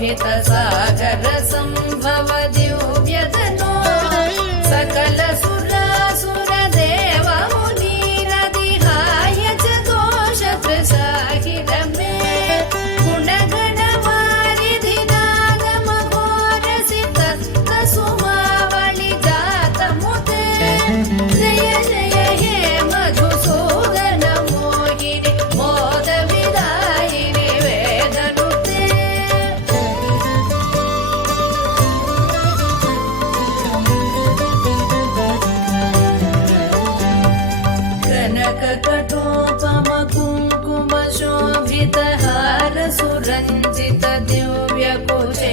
शोभितसागर सम्भव दिव्यतनो सकल सुरासुरदेव मुनीरदिहाय च दोषप्रसाहिरमे गुणगणवारिधि नागमघोरसि तत्तसुमावळि जातमुते जय जय हे मधुसूदन मोहिनि मोदविदायिनि वेदनुते कनककटोपम कुङ्कुम शोभितहार सुरञ्जित दिव्यकुचे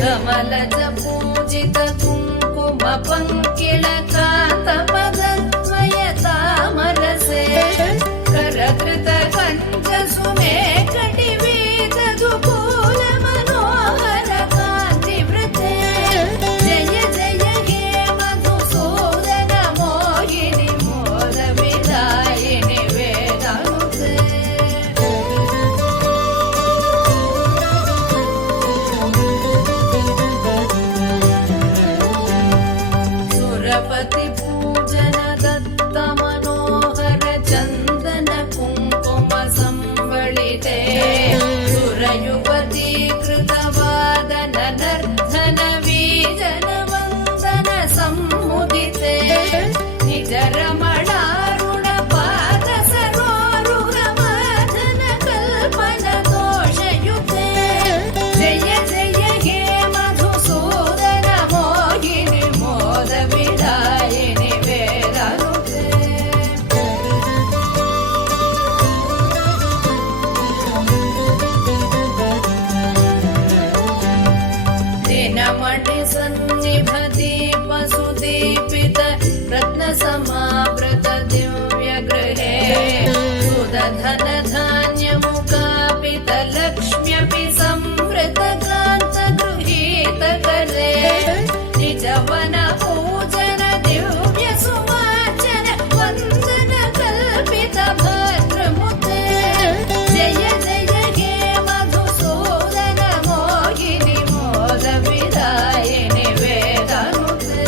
कमलज पूजित कुङ्कुम पङ्किल कान्तपदद्वय तामरसे करकृत कञ्ज सुमेकटिवीत दुकूल मनोहर कान्तिवृते जय जय हे मधुसूदन मोहिनि मोद विदायिनि वेदानुते सुरपति पूजन दत्त मनोहर चन्दन कुङ्कुम संवलिते सुरयुवती कृतवादन नर्धन वीजन वन्दन सम्मुदिते निज रमणारुण पाद सरोरुह माधन कल्पन दोषयुते जय जय हे मधुसूदन मोहिनि मोद विदायिनि वेदानुते दिनमणि सन्निभ दीप सुदीपित रत्नसमावृत दिव्यगृहे सुदधन धान्यमुकापित लक्ष्म्यपि संवृत कान्त गृहीत करे निजवन पूजन दिव्य सुवाचन वन्दन कल्पित भद्रमुते जय जय हे मधुसूदन मोहिनि मोद विदायिनि वेदानुते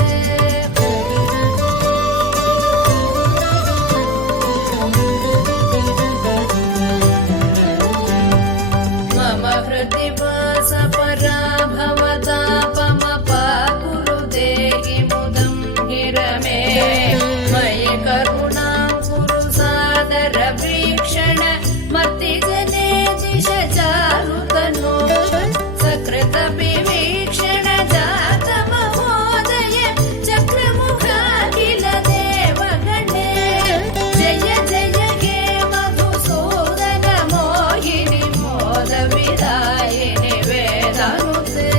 मम हृदि वास पराभवतापमपाकुरु देहि मुदं हिरमे मयि करुणां कुरु सादर वीक्षण मतिजने दिश चारुतनो सकृत विवीक्षण जात महोदय चक्रमुखाखिल देवगणे जय जय हे मधुसूदन मोहिनि मोद विदायिनि वेदानुते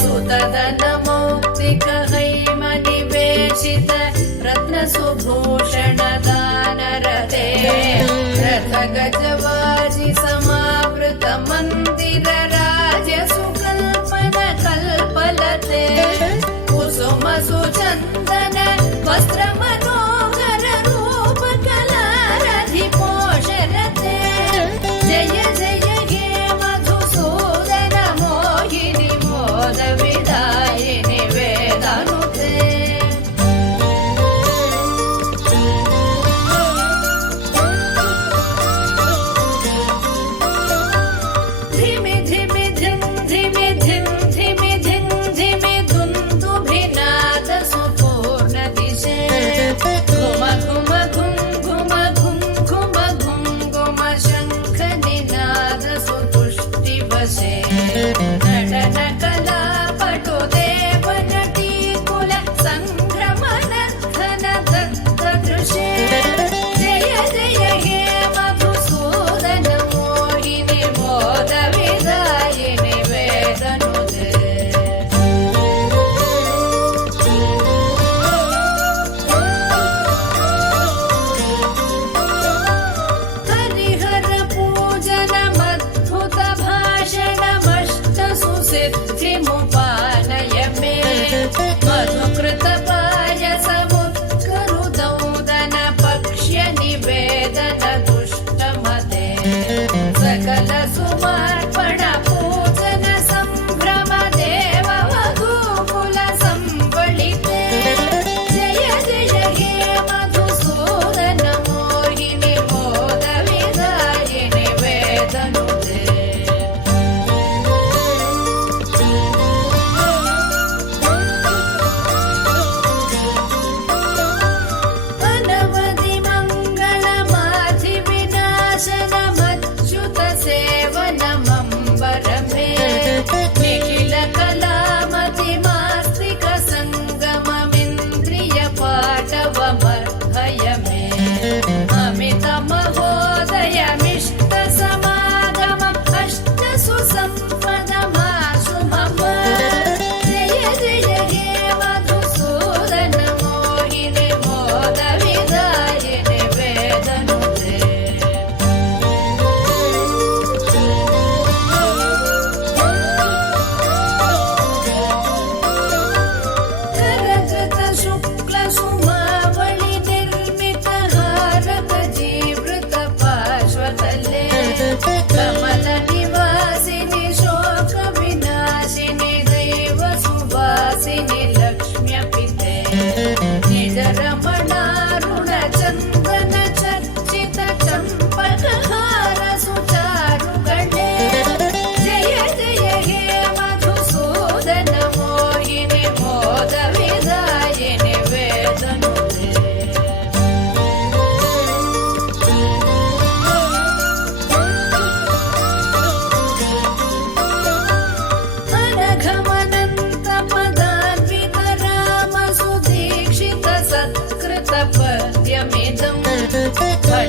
सुतदन मौक्तिक हैमनिवेशित रत्नसुभूषण दानरते रथ गजवाजि समावृत मन्दिर राज्य सुकल्पन कल्पलते कुसुम सुचन्दन वस्त्र मनोहर रूप कलारधि पोषरते जय जय हे मधुसूदन मोहिनि मोद विदायिनि वेदानुते धिमि धिमि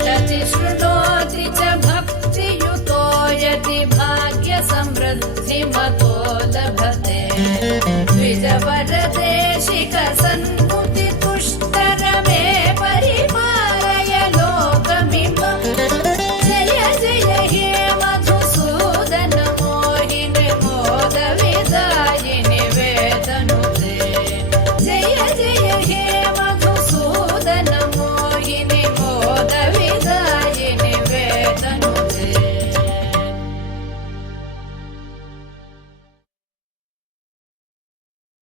पठति शृणोति च भक्तियुतो यति भाग्यसमृद्धिमतो लभते